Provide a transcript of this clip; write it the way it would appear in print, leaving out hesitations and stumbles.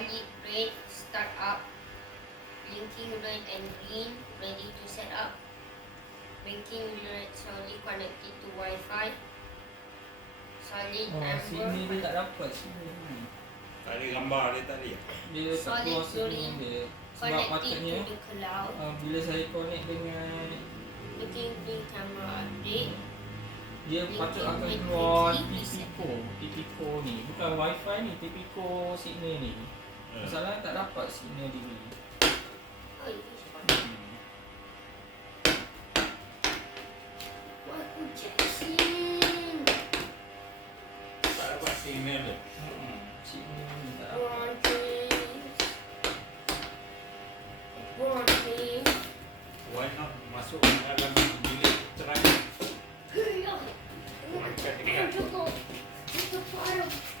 Solid red, start up. Blinking red and green, ready to set up. Blinking red, solid connected to Wi-Fi. Solid Sini dia amber, tak dapat sini ni. Tak ada gambar dia tadi. Dia tak Solid keluar signal green, dia. Sebab connected patutnya to the cloud. bila saya connect dengan Looking green camera update. dia patut akan keluar TPCO ni. Bukan Wi-Fi ni, TPCO signal ni. Masalahnya tak dapat signal dia ni. Oh, what projection? Tak dapat signal dia.